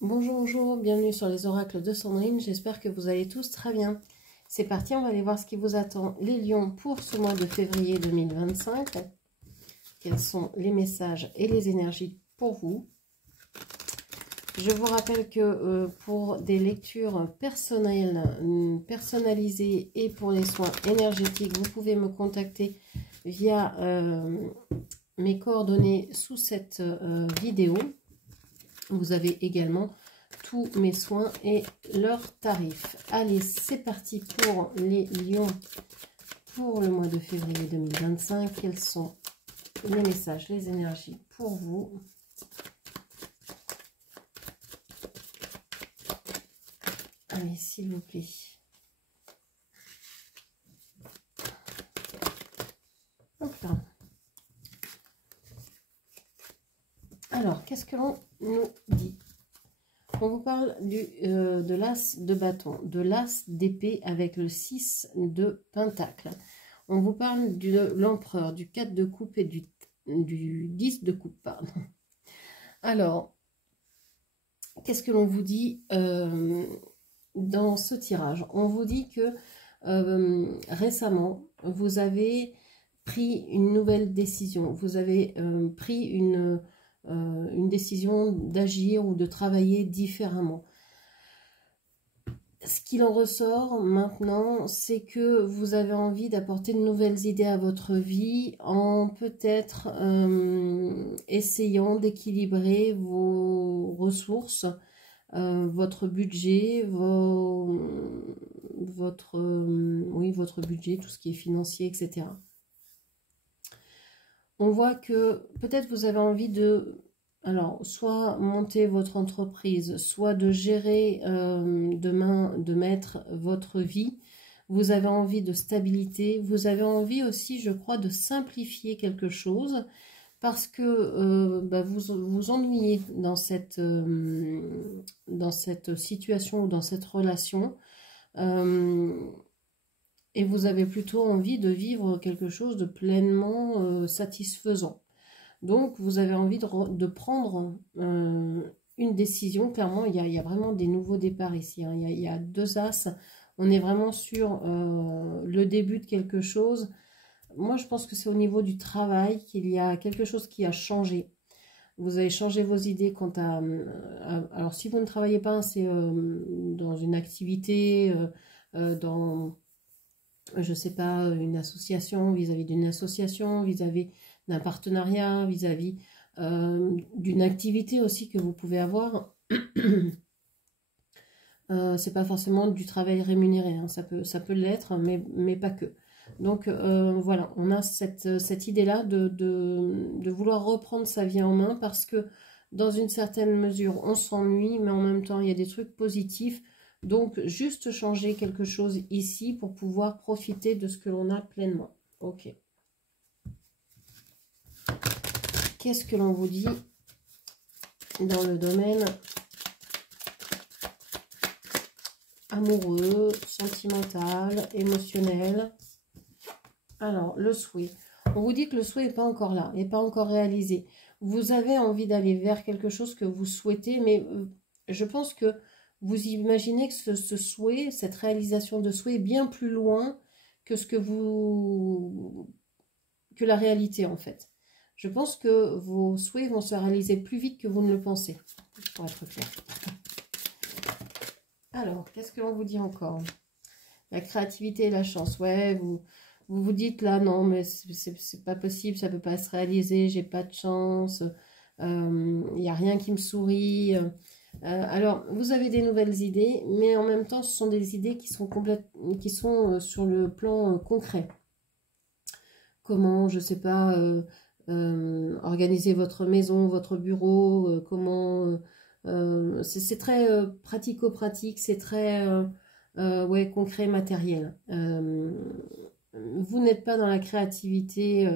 Bonjour, bonjour, bienvenue sur les oracles de Sandrine, j'espère que vous allez tous très bien. C'est parti, on va aller voir ce qui vous attend, les lions, pour ce mois de février 2025. Quels sont les messages et les énergies pour vous? Je vous rappelle que pour des lectures personnelles, personnalisées et pour les soins énergétiques, vous pouvez me contacter via mes coordonnées sous cette vidéo. Vous avez également tous mes soins et leurs tarifs. Allez, c'est parti pour les lions pour le mois de février 2025. Quels sont les messages, les énergies pour vous? Allez, s'il vous plaît. Hop là. Alors, qu'est-ce que l'on nous dit? On vous parle de l'as de bâton, de l'as d'épée avec le 6 de pentacle. On vous parle de l'empereur, du 4 de coupe et du 10 de coupe, pardon. Alors, qu'est-ce que l'on vous dit dans ce tirage? On vous dit que récemment, vous avez pris une nouvelle décision. Vous avez pris une décision d'agir ou de travailler différemment. Ce qu'il en ressort maintenant, c'est que vous avez envie d'apporter de nouvelles idées à votre vie en peut-être essayant d'équilibrer vos ressources, votre budget, votre budget, tout ce qui est financier, etc. On voit que peut-être vous avez envie de, alors, soit monter votre entreprise, soit de gérer de mettre votre vie. Vous avez envie de stabilité. Vous avez envie aussi, je crois, de simplifier quelque chose parce que vous vous ennuyez dans cette situation ou dans cette relation. Et vous avez plutôt envie de vivre quelque chose de pleinement satisfaisant. Donc, vous avez envie de prendre une décision. Clairement, il y a vraiment des nouveaux départs ici. Hein. Il y a deux as. On est vraiment sur le début de quelque chose. Moi, je pense que c'est au niveau du travail qu'il y a quelque chose qui a changé. Vous avez changé vos idées quant à... alors, si vous ne travaillez pas, c'est dans une activité, dans... je ne sais pas, une association, vis-à-vis d'une association, vis-à-vis d'un partenariat, vis-à-vis d'une activité aussi que vous pouvez avoir. C'est pas forcément du travail rémunéré, hein. Ça peut l'être, mais pas que. Donc voilà, on a cette idée-là de vouloir reprendre sa vie en main parce que dans une certaine mesure, on s'ennuie, mais en même temps, il y a des trucs positifs. Donc, juste changer quelque chose ici pour pouvoir profiter de ce que l'on a pleinement. Ok. Qu'est-ce que l'on vous dit dans le domaine amoureux, sentimental, émotionnel? Alors, le souhait. On vous dit que le souhait n'est pas encore là, n'est pas encore réalisé. Vous avez envie d'aller vers quelque chose que vous souhaitez, mais je pense que vous imaginez que ce souhait, cette réalisation de souhait est bien plus loin que que la réalité en fait. Je pense que vos souhaits vont se réaliser plus vite que vous ne le pensez, pour être clair. Alors, qu'est-ce que l'on vous dit encore? La créativité et la chance. Ouais, vous dites là, non, mais c'est pas possible, ça peut pas se réaliser, j'ai pas de chance, il n'y a rien qui me sourit. Alors, vous avez des nouvelles idées, mais en même temps, ce sont des idées qui sont sur le plan concret. Comment, je sais pas, organiser votre maison, votre bureau, comment... c'est très pratico-pratique, c'est très ouais, concret, matériel. Vous n'êtes pas dans la créativité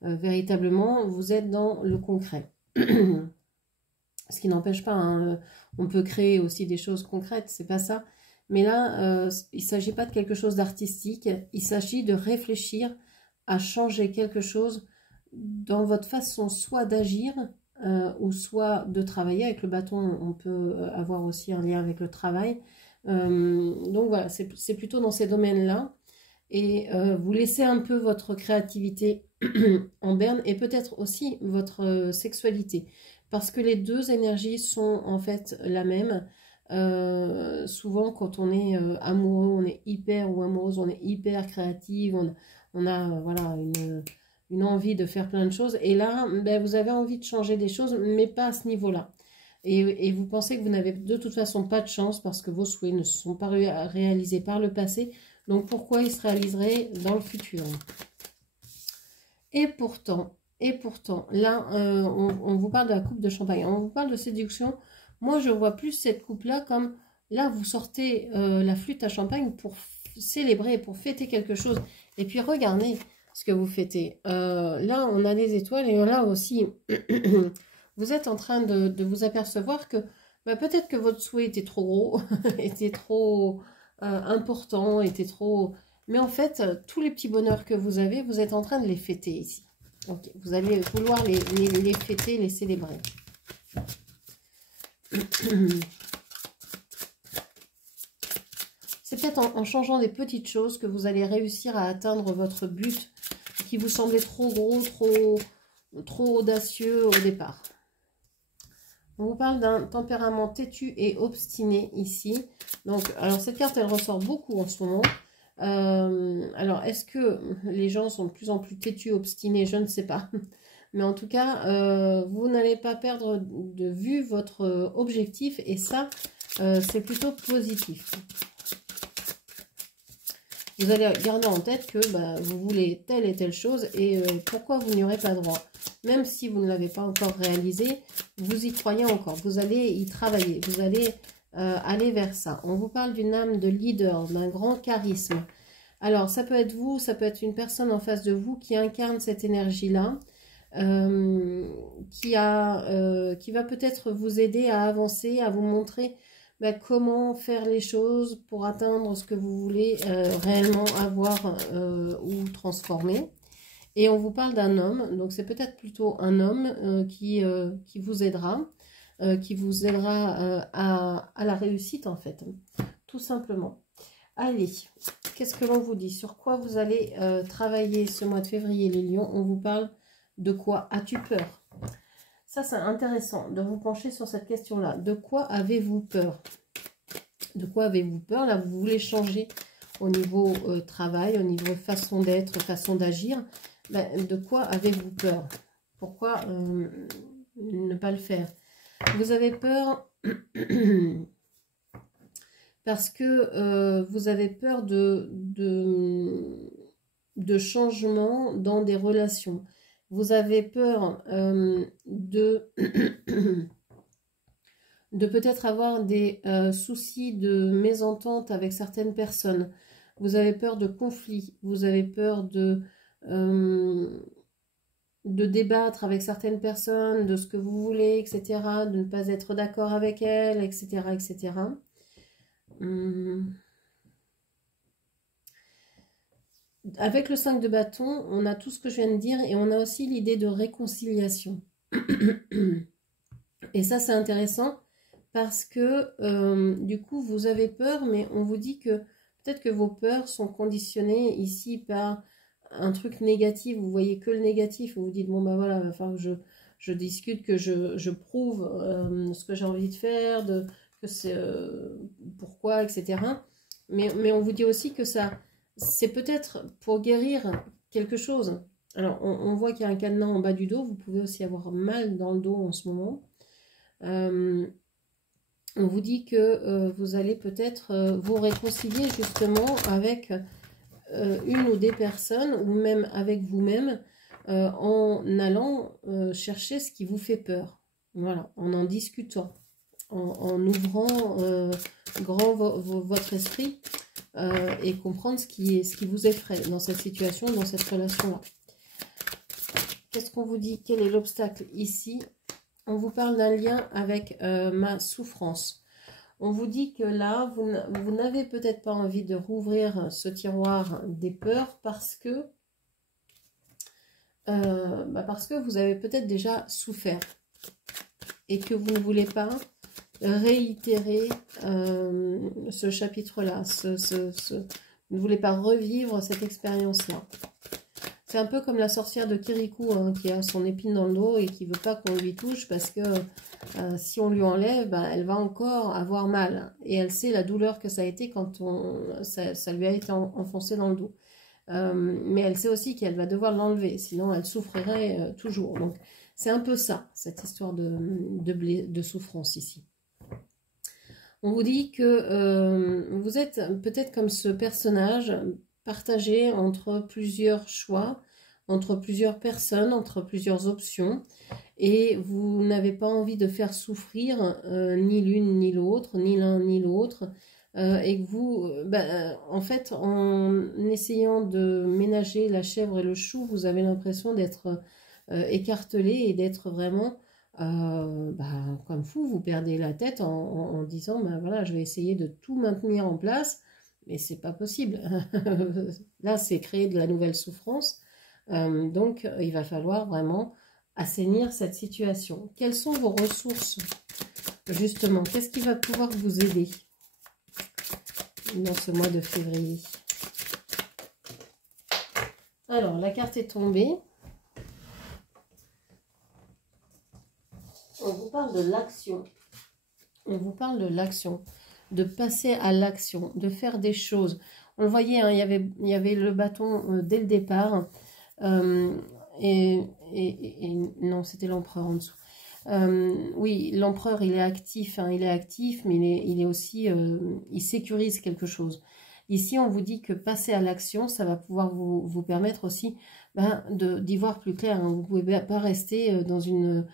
véritablement, vous êtes dans le concret. Ce qui n'empêche pas, hein, on peut créer aussi des choses concrètes, c'est pas ça. Mais là, il ne s'agit pas de quelque chose d'artistique, il s'agit de réfléchir à changer quelque chose dans votre façon soit d'agir, ou soit de travailler. Avec le bâton, on peut avoir aussi un lien avec le travail. Donc voilà, c'est plutôt dans ces domaines-là. Et vous laissez un peu votre créativité en berne et peut-être aussi votre sexualité. Parce que les deux énergies sont en fait la même. Souvent, quand on est amoureux, on est hyper, ou amoureuse, on est hyper créative, on a voilà, une envie de faire plein de choses. Et là, ben, vous avez envie de changer des choses, mais pas à ce niveau-là. Et vous pensez que vous n'avez de toute façon pas de chance parce que vos souhaits ne se sont pas réalisés par le passé. Donc pourquoi ils se réaliseraient dans le futur? Et pourtant, là, on vous parle de la coupe de champagne, on vous parle de séduction. Moi, je vois plus cette coupe-là comme, là, vous sortez la flûte à champagne pour célébrer, pour fêter quelque chose. Et puis, regardez ce que vous fêtez. Là, on a des étoiles et là aussi, vous êtes en train de vous apercevoir que bah, peut-être que votre souhait était trop gros, était trop important, était trop... Mais en fait, tous les petits bonheurs que vous avez, vous êtes en train de les fêter ici. Donc, vous allez vouloir les fêter, les célébrer. C'est peut-être en changeant des petites choses que vous allez réussir à atteindre votre but qui vous semblait trop gros, trop audacieux au départ. On vous parle d'un tempérament têtu et obstiné ici. Donc, alors cette carte, elle ressort beaucoup en ce moment. Alors, est-ce que les gens sont de plus en plus têtus, obstinés? Je ne sais pas. Mais en tout cas, vous n'allez pas perdre de vue votre objectif. Et ça, c'est plutôt positif. Vous allez garder en tête que bah, vous voulez telle et telle chose. Et pourquoi vous n'y aurez pas droit? Même si vous ne l'avez pas encore réalisé, vous y croyez encore. Vous allez y travailler. Vous allez... aller vers ça. On vous parle d'une âme de leader, d'un grand charisme. Alors, ça peut être vous, ça peut être une personne en face de vous qui incarne cette énergie-là, qui va peut-être vous aider à avancer, à vous montrer bah, comment faire les choses pour atteindre ce que vous voulez réellement avoir ou transformer. Et on vous parle d'un homme, donc c'est peut-être plutôt un homme qui vous aidera. Qui vous aidera à la réussite en fait, tout simplement. Allez, qu'est-ce que l'on vous dit? Sur quoi vous allez travailler ce mois de février, les lions? On vous parle de quoi as-tu peur? Ça, c'est intéressant de vous pencher sur cette question-là. De quoi avez-vous peur? De quoi avez-vous peur? Là, vous voulez changer au niveau travail, au niveau façon d'être, façon d'agir. Ben, de quoi avez-vous peur? Pourquoi ne pas le faire? Vous avez peur parce que vous avez peur de changements dans des relations. Vous avez peur de peut-être avoir des soucis de mésentente avec certaines personnes. Vous avez peur de conflits. Vous avez peur de débattre avec certaines personnes, de ce que vous voulez, etc., de ne pas être d'accord avec elles, etc., etc. Avec le 5 de bâton, on a tout ce que je viens de dire et on a aussi l'idée de réconciliation. Et ça, c'est intéressant parce que, du coup, vous avez peur, mais on vous dit que peut-être que vos peurs sont conditionnées ici par un truc négatif, vous voyez que le négatif, vous vous dites, bon, bah voilà, il va falloir que je discute, que je prouve ce que j'ai envie de faire, que c'est pourquoi, etc. Mais on vous dit aussi que ça, c'est peut-être pour guérir quelque chose. Alors, on voit qu'il y a un cadenas en bas du dos, vous pouvez aussi avoir mal dans le dos en ce moment. On vous dit que vous allez peut-être vous réconcilier justement avec une ou des personnes, ou même avec vous-même, en allant chercher ce qui vous fait peur. Voilà, en discutant, en ouvrant grand votre esprit et comprendre ce qui vous effraie dans cette situation, dans cette relation-là. Qu'est-ce qu'on vous dit? Quel est l'obstacle ici? On vous parle d'un lien avec ma souffrance. On vous dit que là, vous n'avez peut-être pas envie de rouvrir ce tiroir des peurs parce que vous avez peut-être déjà souffert. et que vous ne voulez pas réitérer ce chapitre-là, vous ne voulez pas revivre cette expérience-là. C'est un peu comme la sorcière de Kirikou, hein, qui a son épine dans le dos et qui ne veut pas qu'on lui touche parce que si on lui enlève, ben, elle va encore avoir mal. Et elle sait la douleur que ça a été quand ça lui a été enfoncé dans le dos. Mais elle sait aussi qu'elle va devoir l'enlever, sinon elle souffrirait toujours. Donc c'est un peu ça, cette histoire de souffrance ici. On vous dit que vous êtes peut-être comme ce personnage partagé entre plusieurs choix, entre plusieurs personnes, entre plusieurs options, et vous n'avez pas envie de faire souffrir ni l'une ni l'autre, ni l'un ni l'autre, et que vous, en fait, en essayant de ménager la chèvre et le chou, vous avez l'impression d'être écartelé et d'être vraiment comme fou. Vous perdez la tête en disant, voilà, je vais essayer de tout maintenir en place, mais c'est pas possible. Là, c'est créer de la nouvelle souffrance. Donc, il va falloir vraiment assainir cette situation. Quelles sont vos ressources, justement? Qu'est-ce qui va pouvoir vous aider dans ce mois de février? Alors, la carte est tombée. On vous parle de l'action. On vous parle de l'action, de passer à l'action, de faire des choses. On le voyait, hein, il y avait le bâton dès le départ. Et non, c'était l'empereur en dessous. Oui, l'empereur, il est actif, hein, mais il est aussi, il sécurise quelque chose. Ici, on vous dit que passer à l'action, ça va pouvoir vous permettre aussi d'y voir plus clair. Hein. Vous ne pouvez pas rester dans une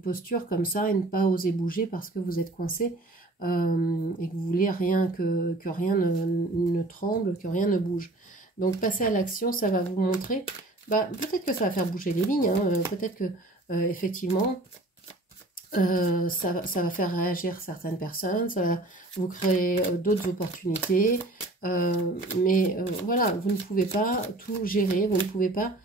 posture comme ça et ne pas oser bouger parce que vous êtes coincé et que vous voulez que rien ne tremble, que rien ne bouge. Donc, passer à l'action, ça va vous montrer, peut-être que ça va faire bouger les lignes, hein, peut-être que, effectivement, ça va faire réagir certaines personnes, ça va vous créer d'autres opportunités, mais voilà, vous ne pouvez pas tout gérer, vous ne pouvez pas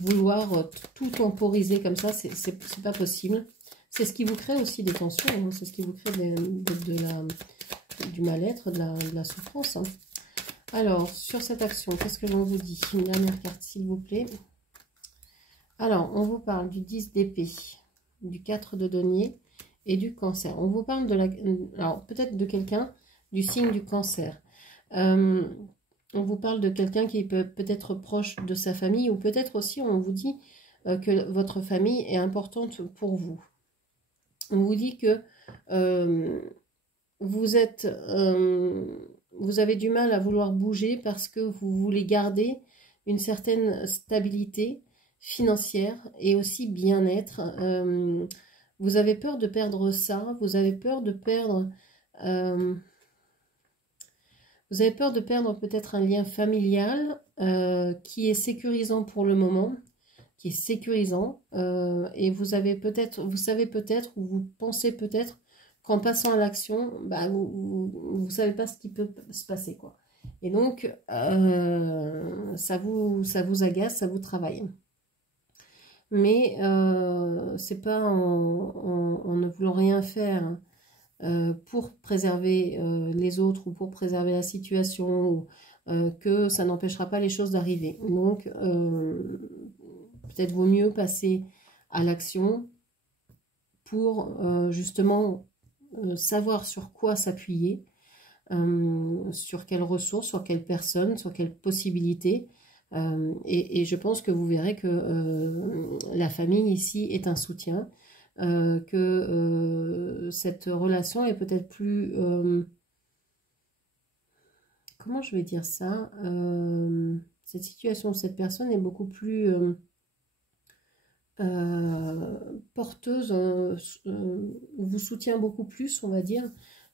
vouloir tout temporiser comme ça, c'est pas possible. C'est ce qui vous crée aussi des tensions, hein, c'est ce qui vous crée du mal-être, de la souffrance. Hein. Alors, sur cette action, qu'est-ce que l'on vous dit? Une dernière carte, s'il vous plaît. Alors, on vous parle du 10 d'épée, du 4 de denier et du cancer. On vous parle alors peut-être de quelqu'un du signe du cancer. On vous parle de quelqu'un qui peut être proche de sa famille, ou peut-être aussi on vous dit que votre famille est importante pour vous. On vous dit que vous avez du mal à vouloir bouger parce que vous voulez garder une certaine stabilité financière et aussi bien-être. Vous avez peur de perdre ça, vous avez peur de perdre peut-être un lien familial qui est sécurisant pour le moment, qui est sécurisant, et vous savez peut-être, ou vous pensez peut-être qu'en passant à l'action, vous savez pas ce qui peut se passer, quoi. Et donc, ça vous agace, ça vous travaille. Mais c'est pas en ne voulant rien faire pour préserver les autres ou pour préserver la situation, que ça n'empêchera pas les choses d'arriver. Donc, peut-être vaut mieux passer à l'action pour justement savoir sur quoi s'appuyer, sur quelles ressources, sur quelles personnes, sur quelles possibilités. Et je pense que vous verrez que la famille ici est un soutien, que cette relation est peut-être plus... comment je vais dire ça, cette situation, cette personne est beaucoup plus porteuse, vous soutient beaucoup plus, on va dire,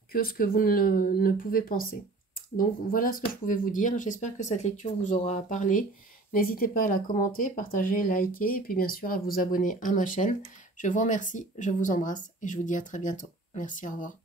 que ce que vous ne pouvez penser. Donc voilà ce que je pouvais vous dire. J'espère que cette lecture vous aura parlé. N'hésitez pas à la commenter, partager, liker, et puis bien sûr à vous abonner à ma chaîne. Je vous remercie, je vous embrasse et je vous dis à très bientôt. Merci, au revoir.